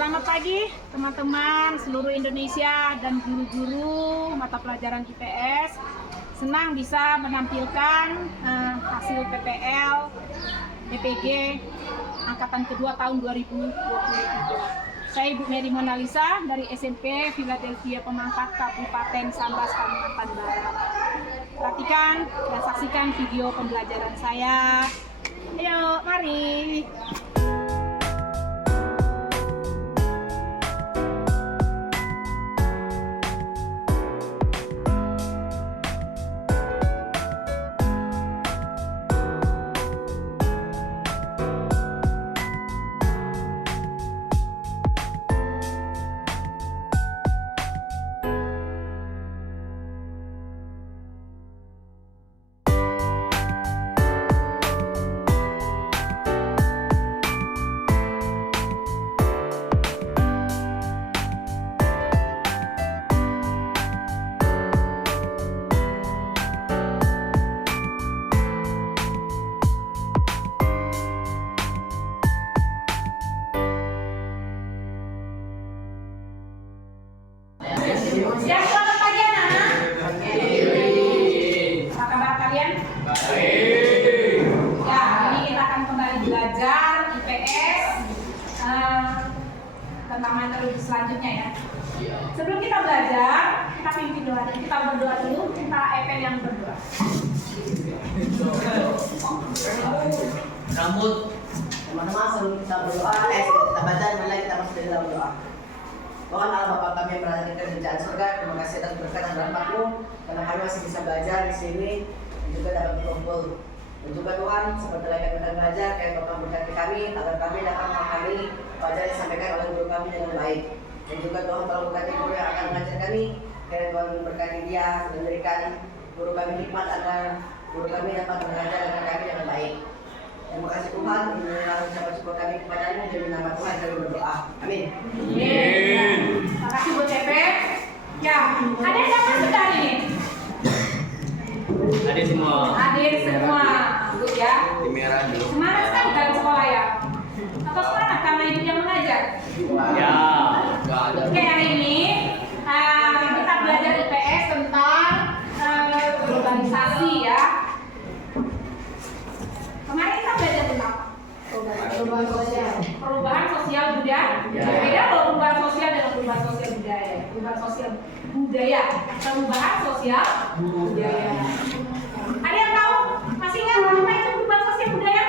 Selamat pagi teman-teman seluruh Indonesia dan guru-guru mata pelajaran IPS. Senang bisa menampilkan hasil PPL DPG angkatan kedua tahun 2023. Saya Ibu Mary Mona Lisa dari SMP Philadelphia Pemangkat Kabupaten Sambas, Kalimantan Barat. Perhatikan dan saksikan video pembelajaran saya. Ayo, mari. Ya, selamat pagi anak-anak. Apa kabar kalian? Baik. Ya, ini kita akan kembali belajar IPS tentang materi selanjutnya ya. Sebelum kita belajar, kita pimpin doa. Kita berdoa dulu, minta Epen yang berdoa. Rambut teman-teman sebelum kita berdoa, kita baca mulai kita masuk di dalam doa. Tuhan Allah Bapa kami yang berada di kerajaan surga, terima kasih atas berkat dan rahmat-Mu karena kami masih bisa belajar di sini dan juga dapat berkumpul. Dan juga Tuhan, seperti lagi kita belajar, kayak Bapak berkati kami agar kami dapat memahami pelajaran yang disampaikan oleh guru kami dengan baik. Dan juga Tuhan tolong berkati guru yang akan mengajar kami, kiranya Tuhan memberkati dia dan memberikan guru kami hikmat agar guru kami dapat mengajar dengan kami dengan baik. Terima kasih Tuhan, inilah ucapan syukur kami kepada-Mu demi nama Tuhan kami berdoa. Amin. Amin. Terima kasih buat Epen. Ya, ada yang dapat sudah ini? Hadir semua. Hadir semua, good ya. Di merah dulu. Semangat sekali dalam sekolah ya. Atau semangat karena ibu yang mengajar? Ya. Enggak ada. Oke, hari ini kita belajar IPS tentang globalisasi ya. Kemarin kita belajar tentang perubahan sosial budaya. Beda kalau perubahan sosial dengan perubahan sosial budaya. Perubahan sosial budaya, perubahan sosial budaya. Ada yang tahu? Masih ingat apa itu perubahan sosial budaya?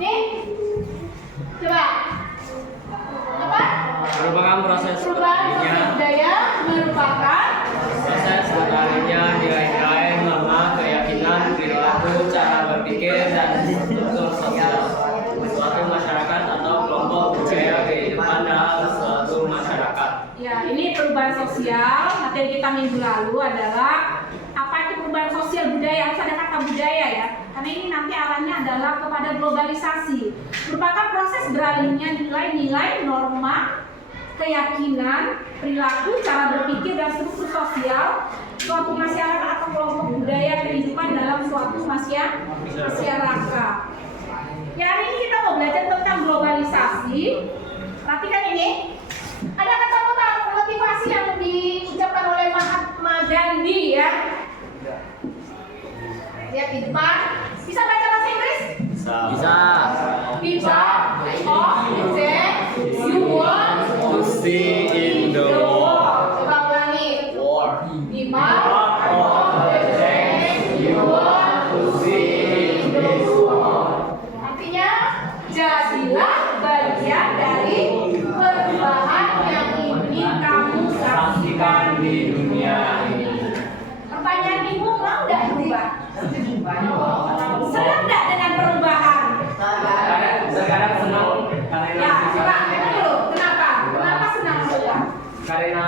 Nih, coba. Apa? Merupakan proses Perubahan sosial berpikirnya, budaya merupakan proses berkalinya nilai-nilai, norma, keyakinan, perilaku, cara berpikir, dan struktur sosial suatu masyarakat atau kelompok budaya kehidupan dalam suatu masyarakat. ya, ini perubahan sosial. Materi kita minggu lalu adalah apa itu perubahan sosial budaya. Harus ada kata budaya ya, karena ini nanti arahnya adalah kepada globalisasi. Merupakan proses beralihnya nilai-nilai, norma, keyakinan, perilaku, cara berpikir, dan struktur sosial suatu masyarakat atau kelompok budaya kehidupan dalam suatu masyarakat. Ya, hari ini kita mau belajar tentang globalisasi. Perhatikan ini. Ada kata-kata motivasi yang diucapkan oleh Mahatma Gandhi ya. Lihat di depan. Bisa baca bahasa Inggris? Bisa. Bisa. Oh, you want To see in the world. Coba ulangi. War. You want to see in the world. Artinya, jadilah bagian dari perubahan yang ingin kamu saksikan Di dunia ini. Pertanyaan ibu, mau nggak berubah? Senang nggak dengan perubahan? Sekarang senang karena Ya, coba Epen dulu. Kenapa? Kenapa senang berubah? karena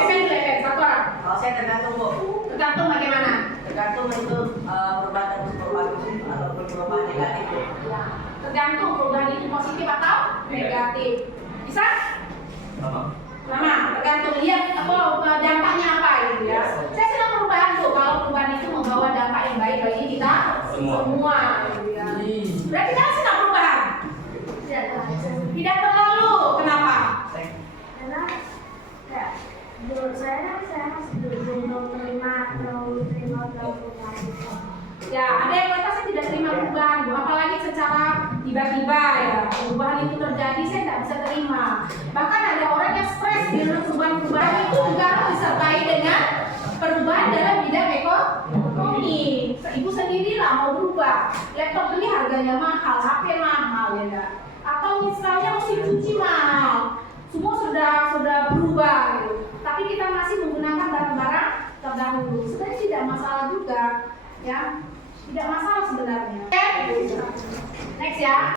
Epen dulu, Epen. Satu orang. Kalau saya tergantung Bu, Tergantung bagaimana? tergantung itu perubahan positif ataupun perubahan negatif Bu. Ya, tergantung perubahan itu positif atau negatif. Bisa? Lama, tergantung lihat apa dampaknya apa gitu ya. Saya senang perubahan tuh kalau perubahan itu membawa dampak yang baik bagi kita semua gitu ya. Berarti kan senang tiba-tiba ya perubahan itu terjadi, saya tidak bisa terima. Bahkan ada orang yang stres di perubahan-perubahan itu juga harus disertai dengan perubahan dalam bidang ekonomi. Ibu sendirilah mau berubah, laptop beli harganya mahal, HP mahal ya enggak? Atau misalnya mesin cuci mahal, semua sudah berubah gitu. Tapi kita masih menggunakan barang-barang terdahulu. Sebenarnya tidak masalah juga, ya, tidak masalah sebenarnya. Next ya.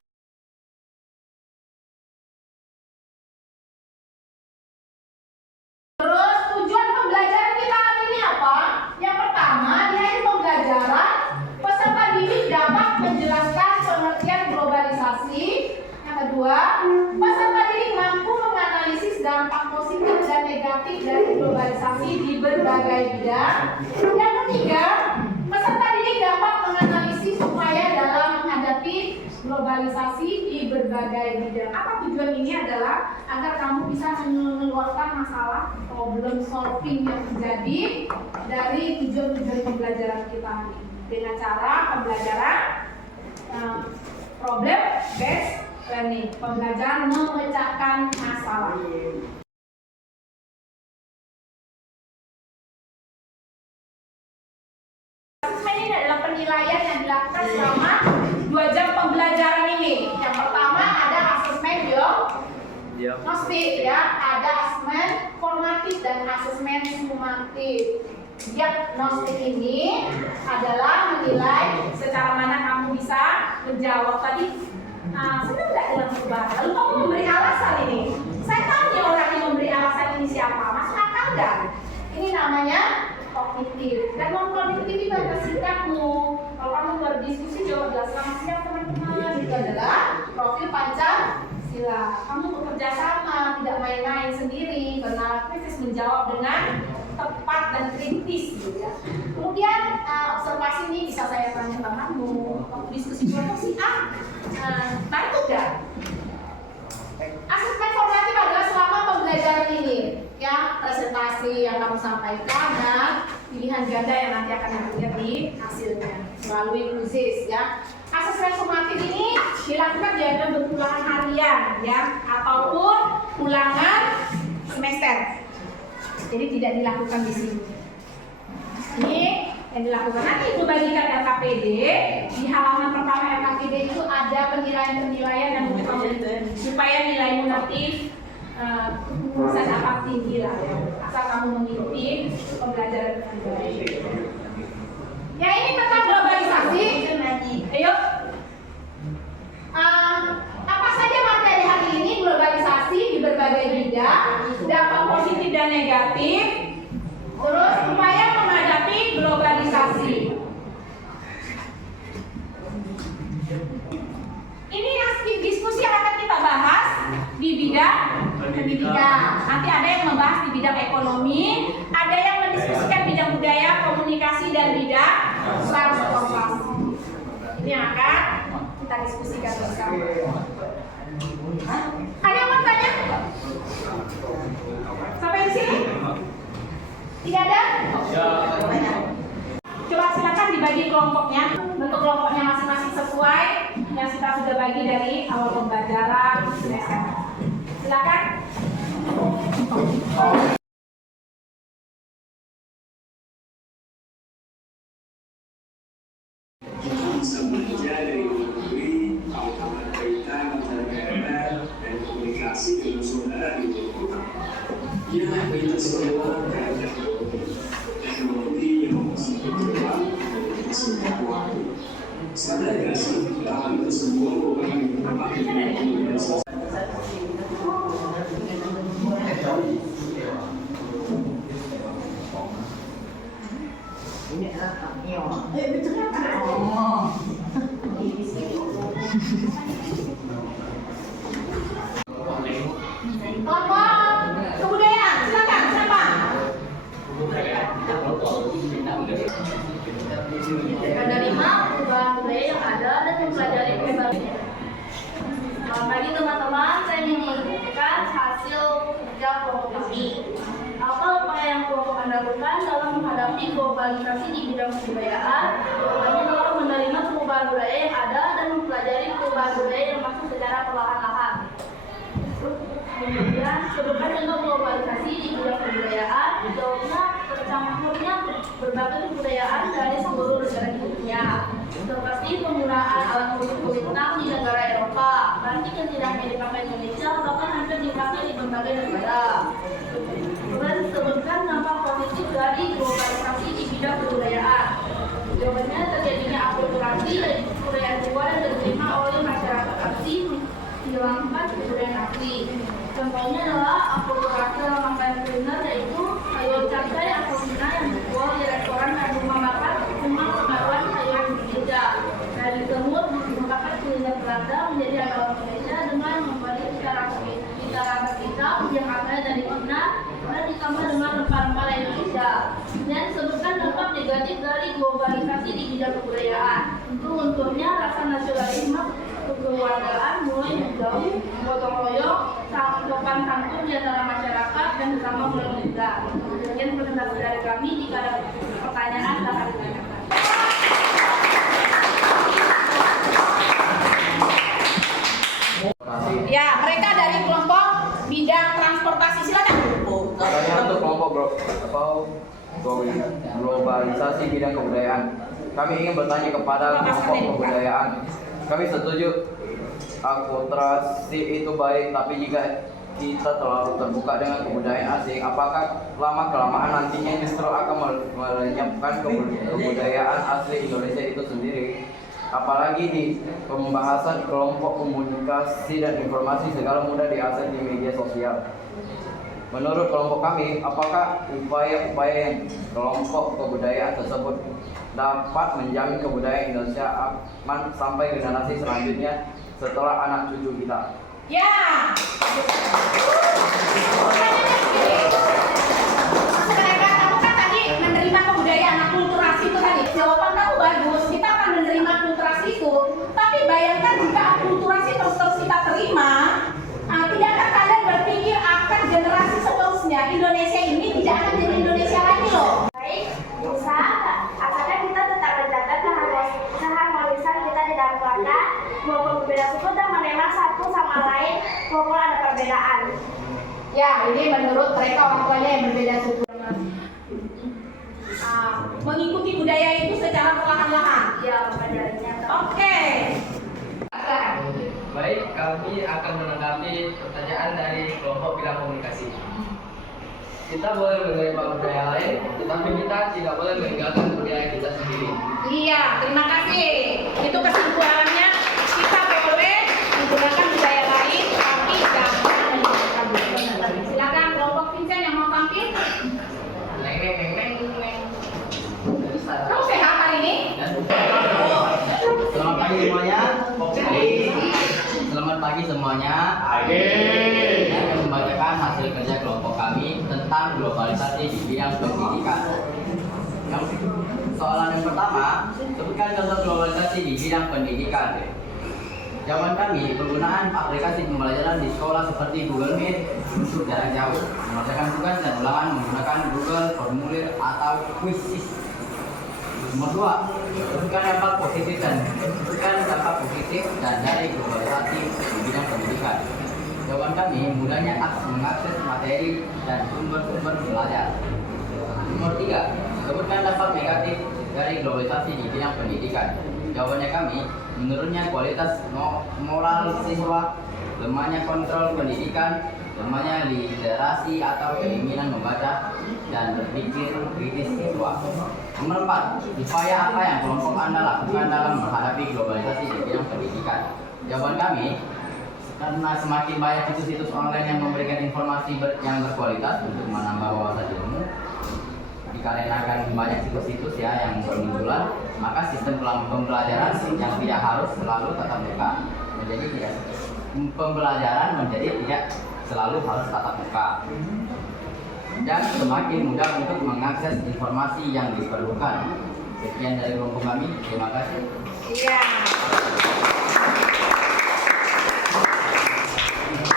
Terus tujuan pembelajaran kita hari ini apa? Yang pertama, di akhir pembelajaran peserta didik dapat menjelaskan pengertian globalisasi. Yang kedua, peserta didik mampu menganalisis dampak positif dan negatif dari globalisasi di berbagai bidang. Yang ketiga, peserta didik dapat menganalisis upaya dalam menghadapi globalisasi di berbagai bidang. Apa tujuan ini adalah agar kamu bisa mengeluarkan masalah problem solving yang terjadi dari tujuan-tujuan pembelajaran kita hari ini dengan cara pembelajaran problem based learning, pembelajaran memecahkan masalah. Asesmen ini adalah penilaian yang dilakukan selama 2 jam pembelajaran ini. Yang pertama ada asesmen diagnostik ya, ada asesmen formatif dan asesmen sumatif. Diagnostik ini adalah menilai secara mana kamu bisa menjawab tadi. Senang nggak dengan perubahan? Lalu kamu memberi alasan ini. Saya tanya orang yang memberi alasan ini siapa? Masuk akal nggak? Ini namanya kognitif. Dan non kognitif itu adalah sikapmu. Kalau kamu berdiskusi jawab jelas. Selamat siang teman-teman. Itu adalah profil Pancasila. Kamu bekerja sama, tidak main-main sendiri, bernalar kritis, menjawab dengan tepat dan kritis, gitu ya. Kemudian observasi ini bisa saya tanya kamu. Waktu diskusi kelompok sih bantu nggak? Asesmen formatif adalah selama pembelajaran ini, ya, presentasi yang kamu sampaikan dan pilihan ganda yang nanti akan dilihat di hasilnya melalui quizzes, ya. Asesmen formatif ini dilakukan dalam bentuk ulangan harian, ya, ataupun ulangan semester. Jadi tidak dilakukan di sini. Ini yang dilakukan nanti itu bagikan LKPD. Di halaman pertama LKPD itu ada penilaian-penilaian yang supaya nilaimu nanti bisa dapat tinggi lah, ya. Asal kamu mengikuti pembelajaran dengan baik. Ya, ini tentang globalisasi. Ayo. Apa saja materi hari ini globalisasi di berbagai bidang, dampak positif dan negatif, terus upaya menghadapi globalisasi. Ini diskusi yang akan kita bahas di bidang pendidikan. Nanti ada yang membahas di bidang ekonomi, ada yang mendiskusikan bidang budaya, komunikasi, dan bidang transportasi. Ini yang akan kita diskusikan bersama. Ada yang mau tanya? Sampai di sini? Tidak ada? Coba silakan dibagi kelompoknya. Bentuk kelompoknya masing-masing sesuai yang kita sudah bagi dari awal pembelajaran. Silakan. Dari negeri, kaitan antara daerah dan komunikasi dengan saudara di luar kota. Ya, kita semua teknologi yang masih berkembang dan semua waktu. Sadar nggak sih bahwa itu semua orang yang berpakai komunikasi. Kelompok kebudayaan, silakan, siapa? Menerima perubahan budaya yang ada dan mempelajari perubahan. Selamat pagi teman-teman, saya ingin menyampaikan hasil kerja kelompok kami. Apa upaya yang kelompok Anda lakukan dalam menghadapi globalisasi di bidang kebudayaan? Jawabannya adalah menerima perubahan budaya yang ada dan mempelajari perubahan budaya yang yang tidak hanya dipakai Indonesia, bahkan hampir dipakai di berbagai negara. Kemudian disebutkan dampak positif dari globalisasi di bidang kebudayaan. Jawabannya terjadinya akulturasi dari kebudayaan luar yang diterima oleh masyarakat asli menghilangkan kebudayaan asli. Contohnya adalah akulturasi dalam makanan kuliner, yaitu sayur cabai atau Cina yang dijual di restoran dan rumah makan cuma kemaruan sayuran Indonesia. Dan semut menggunakan kuliner Belanda menjadi agama Indonesia dengan membeli secara vertikal yang asalnya dari Cina dan ditambah dengan rempah-rempah Indonesia. Dan disebutkan dampak negatif dari globalisasi di bidang kebudayaan. Itu unsurnya rasa nasionalisme, kekeluargaan mulai menjauh, gotong royong, sopan santun di antara masyarakat dan bersama mulai meningkat. Sekian presentasi dari kami. Jika ada pertanyaan, silakan ditanyakan. Ya, mereka dari kelompok bidang transportasi, silakan. Saya untuk kelompok globalisasi bidang kebudayaan. Kami ingin bertanya kepada kelompok kebudayaan. Kami setuju akulturasi itu baik, tapi jika kita terlalu terbuka dengan kebudayaan asing, apakah lama-kelamaan nantinya justru akan melenyapkan kebudayaan asli Indonesia itu sendiri? Apalagi di pembahasan kelompok komunikasi dan informasi segala mudah diakses di media sosial. Menurut kelompok kami, apakah upaya-upaya yang kelompok kebudayaan tersebut dapat menjamin kebudayaan Indonesia aman sampai generasi selanjutnya setelah anak cucu kita? Ya. Sekarang kamu kan tadi menerima kebudayaan, akulturasi itu tadi. Jawaban kamu bagus. Kita akan menerima akulturasi itu. Tapi bayangkan jika akulturasi terus kita terima, tidakkah kalian berpikir akan generasi seterusnya Indonesia ini tidak akan jadi Indonesia lagi loh? Baik, bisa. Asalkan kita tetap menjaga keharmonisan kita di dalam keluarga, maupun berbeda suku dan menerima satu sama lain, maupun ada perbedaan. Ya, ini menurut mereka orang tuanya yang berbeda suku. Mengikuti budaya itu secara perlahan-lahan. Ya, maka darinya. Oke. Baik, kami akan menanggapi pertanyaan dari kelompok bidang komunikasi. Kita boleh menerima budaya lain, tetapi kita tidak boleh meninggalkan budaya kita sendiri. Iya, terima kasih. Itu kesimpulannya, kita boleh menggunakan budaya lain, tapi jangan meninggalkan budaya. Silakan kelompok Vincent yang mau tampil. Kamu sehat hari ini? Selamat pagi semuanya. Selamat pagi semuanya. Saya akan membacakan hasil kerja kelompok kami tentang globalisasi di bidang pendidikan. Soalan yang pertama, sebutkan contoh globalisasi di bidang pendidikan. Jawaban kami, penggunaan aplikasi pembelajaran di sekolah seperti Google Meet untuk jarak jauh, mengerjakan tugas dan ulangan menggunakan Google Formulir atau Quizzes. Nomor 2, sebutkan dampak positif dari globalisasi di bidang pendidikan. Jawaban kami, mudahnya mengakses materi dan sumber-sumber belajar. Nomor 3, sebutkan dampak negatif dari globalisasi di bidang pendidikan. Jawabannya kami, menurunnya kualitas moral siswa, lemahnya kontrol pendidikan, lemahnya literasi atau keinginan membaca dan berpikir kritis siswa. Nomor 4, upaya apa yang kelompok Anda lakukan dalam menghadapi globalisasi di bidang pendidikan? Jawaban kami, karena semakin banyak situs-situs online yang memberikan informasi yang berkualitas untuk menambah wawasan ilmu, dikarenakan banyak situs-situs yang bermunculan, maka sistem pembelajaran yang tidak harus selalu tatap muka menjadi tidak selalu harus tatap muka, dan semakin mudah untuk mengakses informasi yang diperlukan. Sekian dari kelompok kami. Terima kasih. Iya.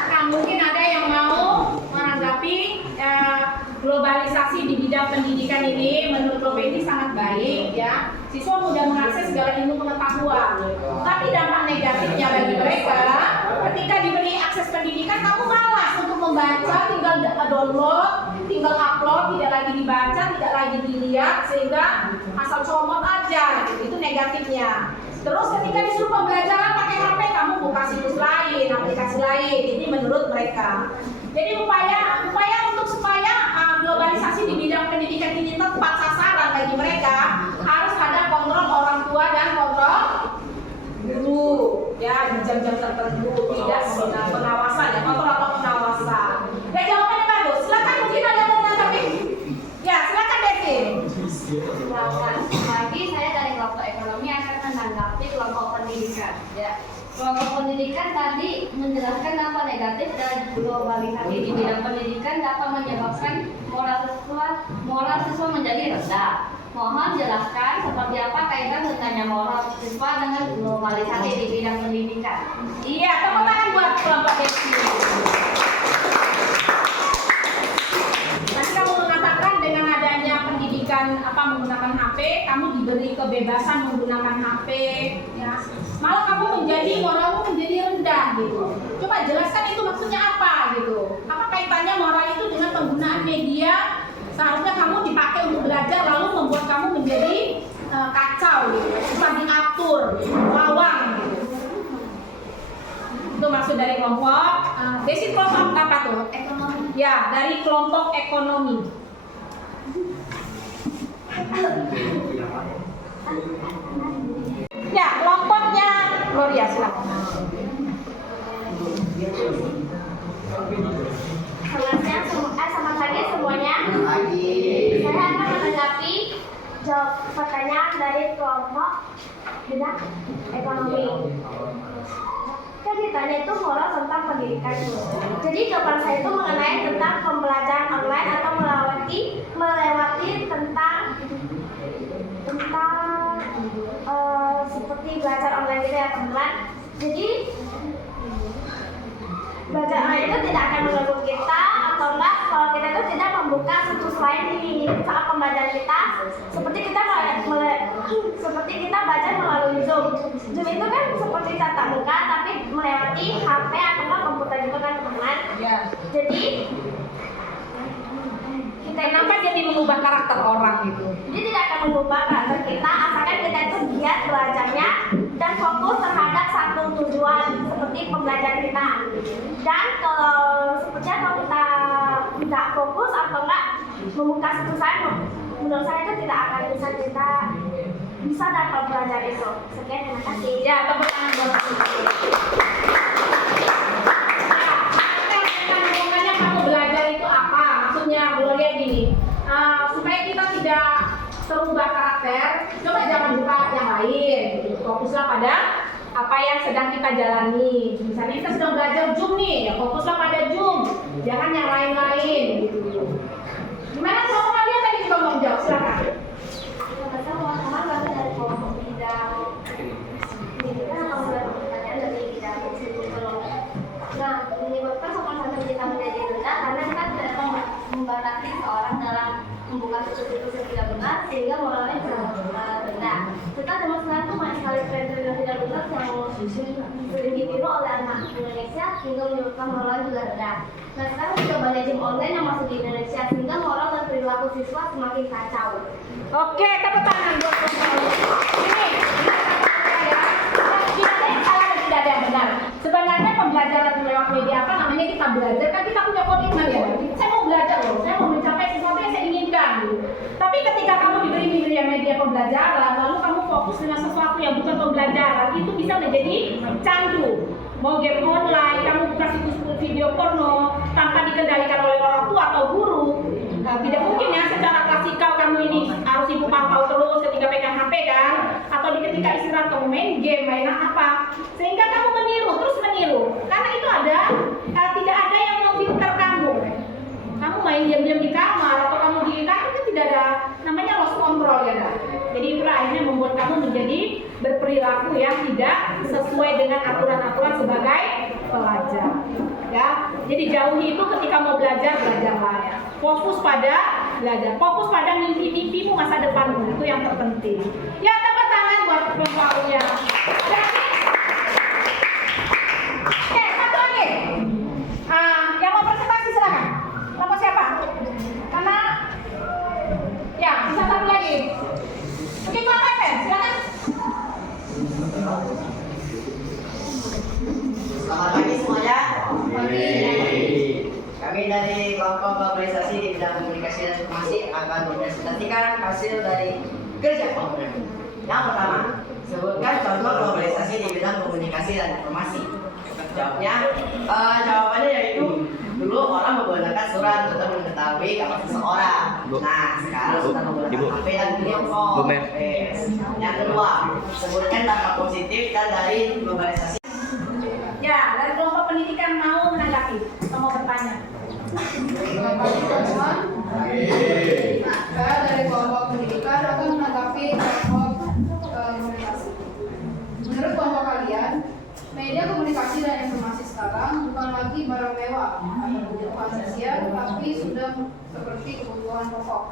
Nah, mungkin ada yang mau menanggapi globalisasi di bidang pendidikan ini. Menurut Bapak ini sangat baik ya. Siswa mudah mengakses segala ilmu pengetahuan. Tapi dampak negatifnya bagi mereka, ketika diberi akses pendidikan, kamu malas untuk membaca, tinggal download, tinggal upload, tidak lagi dibaca, tidak lagi dilihat, sehingga asal comot aja. Itu negatifnya. Terus ketika disuruh pembelajaran pakai HP, kamu buka situs lain, aplikasi mereka. Jadi upaya untuk supaya globalisasi di bidang pendidikan ini tepat sasaran bagi mereka, harus ada kontrol orang tua dan kontrol guru, ya di jam-jam tertentu, tidak pengawasan ya, kontrol atau pengawasan. Ya jawabannya bagus. Silakan, mungkin ada yang mau menanggapi. Ya silakan Devi. Silakan. Lagi saya dari kelompok ekonomi akan menanggapi kelompok pendidikan. Ya. Kelompok pendidikan tadi menjelaskan dampak negatif dari globalisasi di bidang pendidikan dapat menyebabkan moral siswa menjadi rendah. Mohon jelaskan seperti apa kaitan tentangnya moral siswa dengan globalisasi di bidang pendidikan. Iya, tepuk tangan buat kelompok Devi. Tadi kamu mengatakan dengan adanya pendidikan menggunakan HP, kamu diberi kebebasan menggunakan HP, ya. Malah kamu moralmu menjadi rendah gitu. Coba jelaskan itu maksudnya apa gitu. Apa kaitannya moral itu dengan penggunaan media? Seharusnya kamu dipakai untuk belajar, lalu membuat kamu menjadi kacau gitu, susah diatur, lawang gitu. Itu maksud dari kelompok. Basic kelompok apa tuh? Ekonomi. Ya, dari kelompok ekonomi. Ya, kelompoknya Gloria, silakan. Selamat pagi semuanya. Saya akan menanggapi pertanyaan dari kelompok bidang ekonomi. Kan ditanya itu moral tentang pendidikan. Jadi jawaban saya itu mengenai tentang pembelajaran online atau melewati tentang seperti belajar online gitu ya teman-teman. Jadi belajar online itu tidak akan mengganggu kita atau enggak kalau kita itu tidak membuka situs lain di saat pembelajaran kita, seperti kita belajar melalui Zoom. Zoom itu kan seperti tatap muka tapi melewati HP atau komputer gitu kan teman-teman. Ya. Jadi Kenapa jadi mengubah karakter orang gitu? Jadi tidak akan mengubah karakter kita, asalkan kita itu giat belajarnya dan fokus terhadap satu tujuan seperti pembelajaran kita. Dan kalau kita tidak fokus atau enggak membuka situs lain, menurut saya itu tidak akan bisa dapat belajar itu. Sekian, terima kasih. Ya, tepuk tangan buat kamu belajar itu apa? Maksudnya Gloria gini, supaya kita tidak terubah karakter, coba jangan buka yang lain, gitu. Fokuslah pada apa yang sedang kita jalani. Misalnya kita sedang belajar Zoom nih, ya fokuslah pada Zoom, jangan yang lain-lain. Gitu. Gimana kelompok kalian tadi juga mau jawab? Silakan. Teman-teman kami dari kelompok bidang pendidikan atau pertanyaan dari bidang psikologi. Nah, menyebabkan sopan santun kita menjadi rendah karena kita tidak membatasi seorang dalam membuka situs-situs yang tidak benar sehingga moralnya rendah. Kita demonstrasi itu banyak sekali tren-tren yang tidak benar yang sering ditiru oleh anak Indonesia sehingga menyebabkan moralnya juga rendah. Nah, sekarang juga banyak game online yang masuk di Indonesia sehingga moral dan perilaku siswa semakin kacau. Oke, tepuk tangan buat ini. Salah dan tidak ada yang benar. Sebenarnya pembelajaran lewat media apa namanya kita belajar kan kita punya komitmen ya. Saya mau belajar loh, saya mau mencapai sesuatu yang saya inginkan. Tapi ketika kamu diberi media pembelajaran, lalu kamu fokus dengan sesuatu yang bukan pembelajaran, itu bisa menjadi candu. Mau game online, kamu buka situs video porno tanpa dikendalikan oleh orang tua atau guru, tidak mungkin ya secara klasikal kamu ini harus ibu pantau terus ketika pegang HP kan, atau ketika istirahat kamu main game, mainan apa, sehingga kamu terus meniru, karena itu tidak ada yang memfilter kamu main diam-diam di kamar atau kamu di kamar itu tidak ada namanya lost control ya kan? Jadi itulah akhirnya membuat kamu menjadi berperilaku yang tidak sesuai dengan aturan-aturan sebagai pelajar ya. Jadi jauhi itu ketika mau belajarlah ya. Fokus pada belajar, fokus pada mimpi-mimpimu masa depanmu, itu yang terpenting ya. Tepuk tangan buat kelompoknya. Oke, satu lagi yang mau presentasi silakan. Kelompok siapa? Karena ya, bisa satu lagi. Oke, kelompok apa? Silakan. Selamat pagi semuanya. Pagi. bidang komunikasi dan informasi akan mempresentasikan hasil dari kerja kelompok. Yang pertama, sebutkan contoh globalisasi di bidang komunikasi dan informasi. Jawabannya yaitu dulu orang menggunakan surat untuk mengetahui kabar seseorang. Nah, sekarang sudah menggunakan HP dan video call. Yang kedua, sebutkan dampak positif dan dari globalisasi. Ya, dari kelompok pendidikan mau menanggapi atau mau bertanya? Selamat pagi teman-teman. Saya dari kelompok pendidikan akan menanggapi kelompok komunikasi. Menurut kelompok kalian, media komunikasi dan informasi sekarang bukan lagi barang mewah atau kebutuhan sosial, tapi sudah seperti kebutuhan pokok.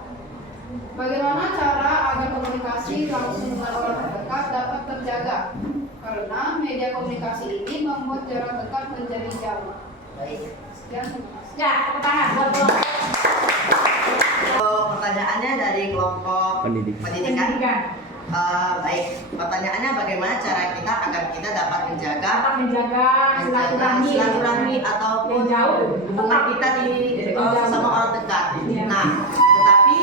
Bagaimana cara agar komunikasi langsung dengan orang terdekat dapat terjaga? Karena media komunikasi ini membuat jarak dekat menjadi jauh. Baik. Sekian, terima kasih. Ya, tepuk tangan buat kelompok Pertanyaannya dari kelompok pendidikan. Baik, pertanyaannya bagaimana cara kita agar kita dapat menjaga silaturahmi ataupun hubungan kita di sesama orang dekat. Nah, tetapi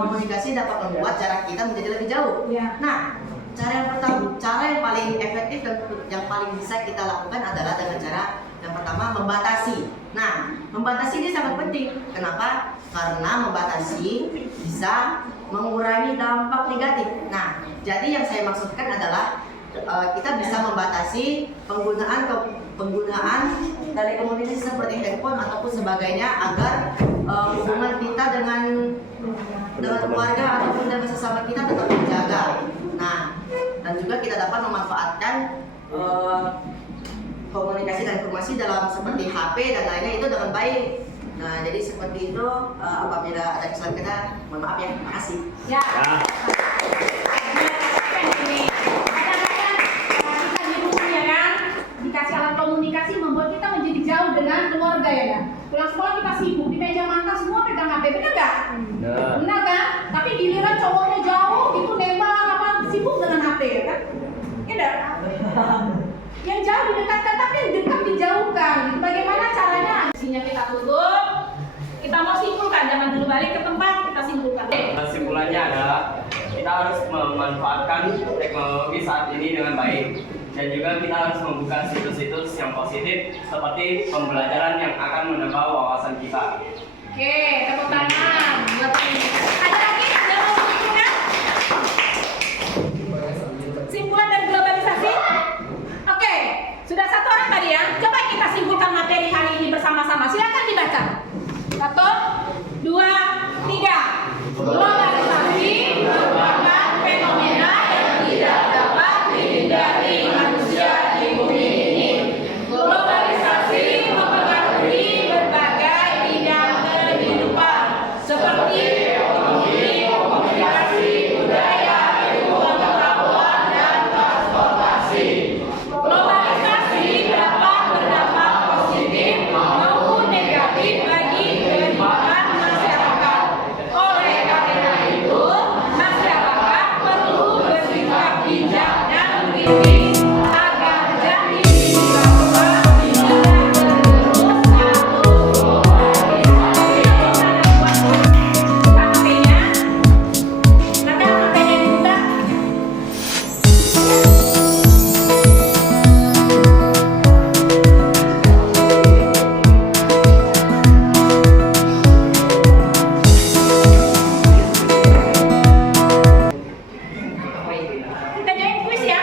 komunikasi dapat membuat jarak kita menjadi lebih jauh. Nah, cara yang paling efektif dan yang paling bisa kita lakukan adalah dengan cara yang pertama membatasi. Nah, membatasi ini sangat penting. Kenapa? Karena membatasi bisa mengurangi dampak negatif. Nah, jadi yang saya maksudkan adalah kita bisa membatasi penggunaan telekomunikasi seperti handphone ataupun sebagainya agar hubungan kita dengan keluarga ataupun dengan sesama kita tetap terjaga. Nah, dan juga kita dapat memanfaatkan komunikasi dan informasi dalam seperti HP dan lainnya itu dengan baik. Nah, jadi seperti itu. Apabila ada kesalahan kita, mohon maaf ya. Terima kasih. Ya. Kita di rumah ya kan, dikasih alat komunikasi membuat kita menjadi jauh dengan keluarga ya kan. Pulang sekolah kita sibuk, di meja makan semua pegang HP, benar nggak? Benar kan? Tapi giliran cowoknya jauh, itu nembak apa sibuk dengan HP ya kan? Tidak. Yang jauh didekatkan, tapi yang dekat dijauhkan. Bagaimana caranya? Isinya kita tutup. Kita mau simpulkan, jangan dulu balik ke tempat, kita simpulkan. Kesimpulannya adalah kita harus memanfaatkan teknologi saat ini dengan baik dan juga kita harus membuka situs-situs yang positif seperti pembelajaran yang akan menambah wawasan kita. Oke, tepuk tangan buat ini. Ada lagi yang mau simpulkan? Simpulan dari globalisasi? Oke, sudah satu orang tadi ya. Coba kita simpulkan materi hari ini bersama-sama. Silakan dibaca. 1, 2, 3. Globalisasi merupakan fenomena yang tidak dapat dihindari manusia di bumi ini. Globalisasi mempengaruhi berbagai bidang kehidupan seperti ekonomi, komunikasi, budaya, ilmu pengetahuan, dan transportasi. Globalisasi dapat berdampak positif maupun negatif bagi kehidupan masyarakat. Oleh karena itu, masyarakat perlu bersikap bijak dan kritis agar jadi dilakukan dengan terus satu HP-nya. Silakan HP-nya dibuka. Kita join kuis ya.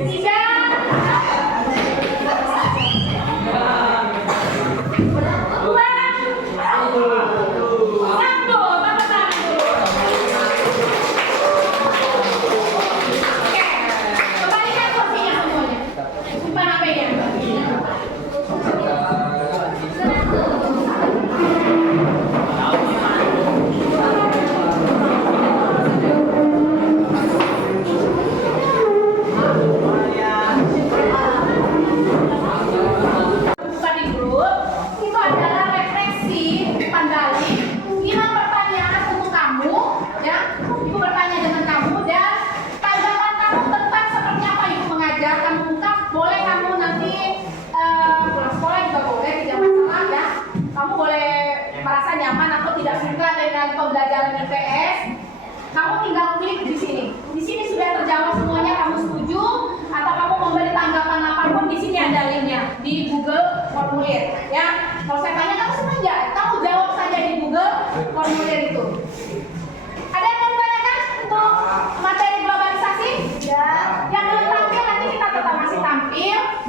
Ketiga.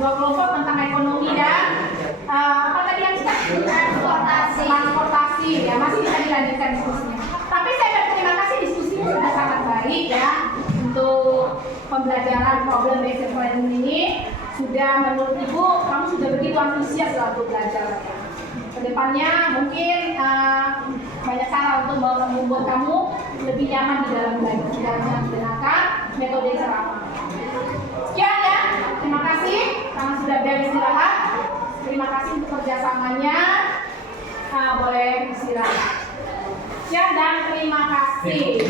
2 kelompok tentang ekonomi dan apa tadi yang kita transportasi ya, masih bisa dilanjutkan diskusinya. Tapi saya berterima kasih diskusinya sudah sangat baik ya untuk pembelajaran problem based learning ini. Sudah menurut Ibu, kamu sudah begitu antusias lah untuk belajar ya. Kedepannya mungkin banyak cara untuk membuat kamu lebih nyaman di dalam belajar dengan menggunakan metode ceramah. Sekian ya, terima kasih karena sudah beristirahat. Terima kasih untuk kerjasamanya. Boleh istirahat. Sekian dan terima kasih.